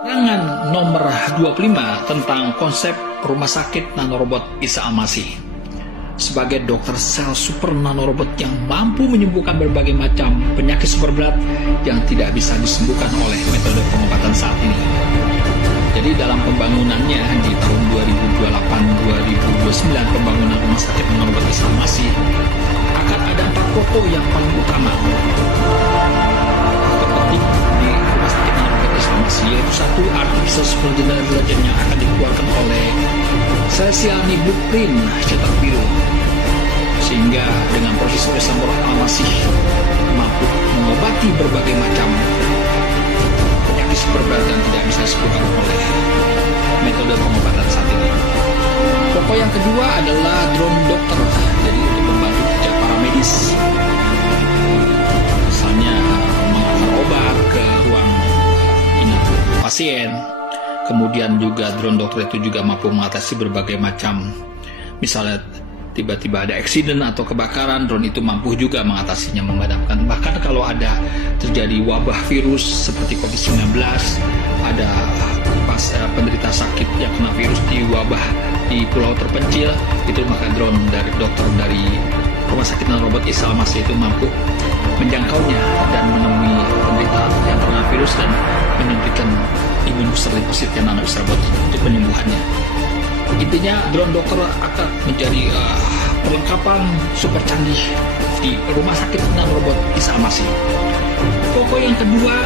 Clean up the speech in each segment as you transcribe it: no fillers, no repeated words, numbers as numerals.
Keterangan nomor 25 tentang konsep rumah sakit nanorobot Isa Al-Masih. Sebagai dokter sel super nanorobot yang mampu menyembuhkan berbagai macam penyakit super berat yang tidak bisa disembuhkan oleh metode pengobatan saat ini. Jadi dalam pembangunannya di tahun 2028-2029 pembangunan rumah sakit nanorobot Isa Al-Masih akan ada 4 pokok yang paling utama penting di rumah sakit nanorobot Isa Al-Masih, yaitu 1, artificial super generation yang akan dikeluarkan oleh Celsiani Blueprint cetak biru, sehingga dengan prosesor Isa Al-Masih mampu mengobati berbagai macam penyakit super berat yang tidak bisa disembuhkan oleh metode pengobatan saat ini. Pokok yang kedua adalah drone dokter, jadi untuk membantu kerja para medis, misalnya mengantar obat ke ruang inap pasien. Kemudian juga drone dokter itu juga mampu mengatasi berbagai macam, misalnya tiba-tiba ada accident atau kebakaran, drone itu mampu juga mengatasinya, memadamkan. Bahkan kalau ada terjadi wabah virus seperti COVID-19, ada penderita sakit yang kena virus di wabah di pulau terpencil, itu maka drone dari dokter dari rumah sakit nanorobot Isa Al-Masih itu mampu menjangkaunya dan menemui penderita yang terkena virus dan menyuntikkan imun booster limfosit yang nanorobot untuk penyembuhannya. Intinya drone dokter akan menjadi perlengkapan super canggih di rumah sakit nanorobot Isa Al-Masih. Pokok yang kedua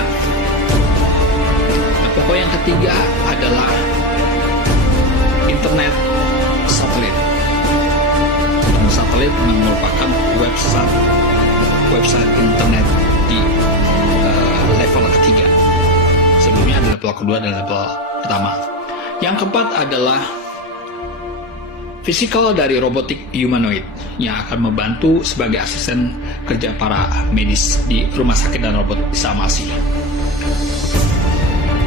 dan pokok yang ketiga adalah internet satelit. Internet satelit merupakan website internet di level ketiga. Sebelumnya ada level kedua dan level pertama. Yang keempat adalah fisikal dari robotik humanoid yang akan membantu sebagai asisten kerja para medis di rumah sakit dan robot Isa Al-Masih.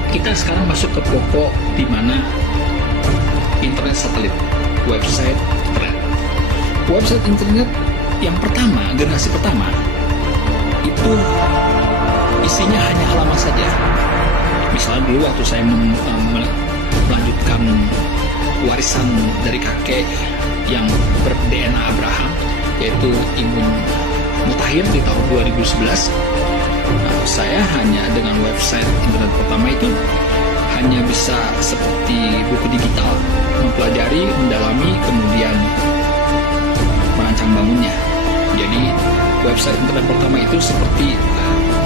Kita sekarang masuk ke pokok di mana internet satelit, website internet. Website internet yang pertama, generasi pertama, itu isinya hanya halaman saja. Misalnya dulu waktu saya melanjutkan warisan dari kakek yang ber-DNA Abraham, yaitu Imun Mutahir di tahun 2011, saya hanya dengan website internet pertama itu hanya bisa seperti buku digital, mempelajari, mendalami, kemudian merancang bangunnya. Jadi website internet pertama itu seperti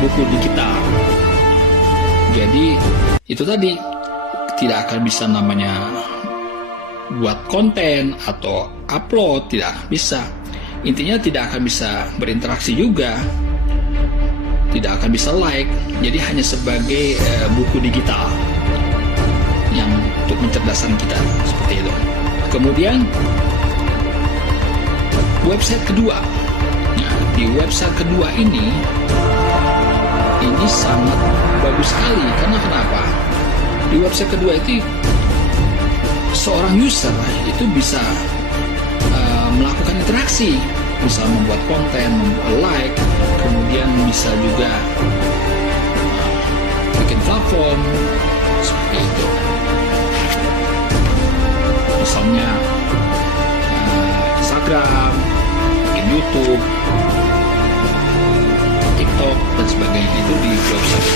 buku digital. Jadi itu tadi tidak akan bisa namanya buat konten atau upload, tidak bisa. Intinya tidak akan bisa berinteraksi juga, tidak akan bisa like. Jadi hanya sebagai buku digital yang untuk mencerdaskan kita, seperti itu. Kemudian website kedua. Nah, di website kedua ini sangat bagus sekali. Karena kenapa? Di website kedua itu seorang user itu bisa melakukan interaksi, bisa membuat konten, membuat like, kemudian bisa juga bikin platform seperti itu. Misalnya Instagram, bikin YouTube, TikTok dan sebagainya, itu di website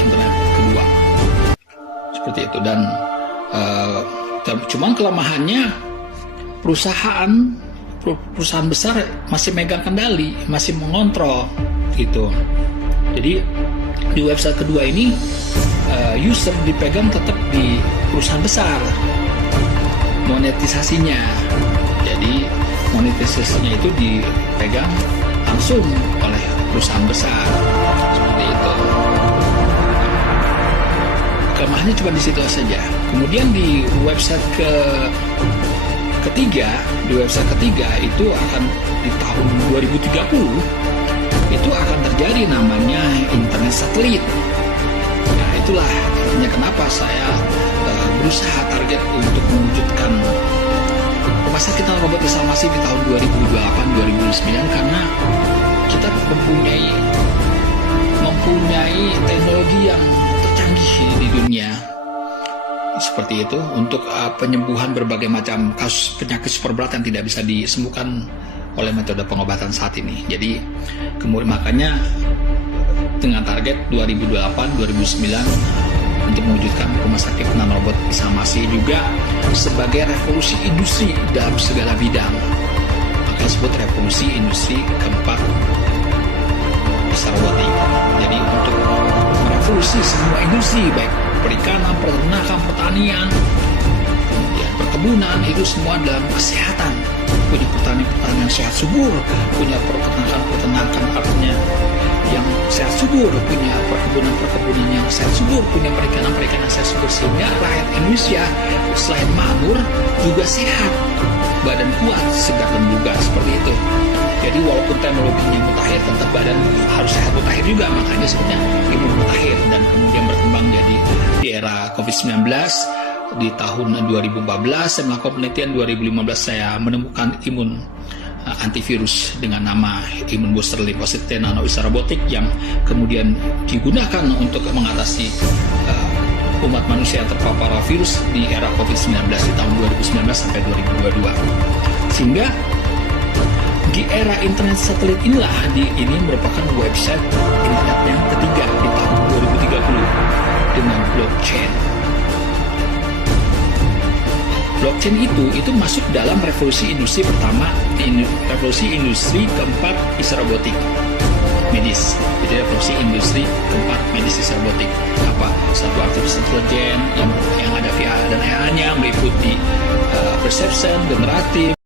internet kedua. Seperti itu. Dan cuman kelemahannya perusahaan besar masih megang kendali, masih mengontrol gitu. Jadi di website kedua ini user dipegang tetap di perusahaan besar monetisasinya. Jadi monetisasinya itu dipegang langsung oleh perusahaan besar, seperti itu. Kelemahannya cuma di situ saja. Kemudian di website ketiga itu akan di tahun 2030 itu akan terjadi namanya internet satelit. Nah, itulah artinya kenapa saya berusaha target untuk mewujudkan rumah sakit nanorobot Isa Al-Masih di tahun 2028-2029, karena kita mempunyai teknologi yang tercanggih di dunia, seperti itu untuk penyembuhan berbagai macam kasus penyakit super berat yang tidak bisa disembuhkan oleh metode pengobatan saat ini. Jadi kemudian makanya dengan target 2008-2009 untuk mewujudkan rumah sakit nanorobot bisa masih juga sebagai revolusi industri dalam segala bidang. Makanya disebut revolusi industri keempat bisa robotik. Jadi untuk merevolusi semua industri, baik perikanan, peternakan, pertanian, kemudian perkebunan, itu semua dalam kesehatan. Punya pertanian yang sehat subur, punya peternakan artinya yang sehat subur, punya perkebunan yang sehat subur, punya perikanan yang sehat subur, sehingga rakyat Indonesia selain makmur juga sehat, badan kuat, segar dan bugar, seperti itu. Jadi walaupun teknologinya mutakhir, tetap badan harus sehat mutakhir juga, makanya sebutnya imun mutakhir, dan kemudian berkembang jadi di era COVID-19. Di tahun 2014 saya melakukan penelitian, 2015 saya menemukan imun antivirus dengan nama imun booster limfosit T nano bisa robotik yang kemudian digunakan untuk mengatasi umat manusia yang terpapar virus di era COVID-19 di tahun 2019 sampai 2022. Sehingga di era internet satelit inilah ini merupakan website internet yang ketiga di tahun 2030 dengan blockchain. Blockchain itu masuk dalam revolusi industri pertama, revolusi industri keempat bisa robotik medis. Jadi revolusi industri keempat medis bisa robotik. Apa? Satu artificial intelligence yang ada VR dan AR-nya, meliputi perception, generatif,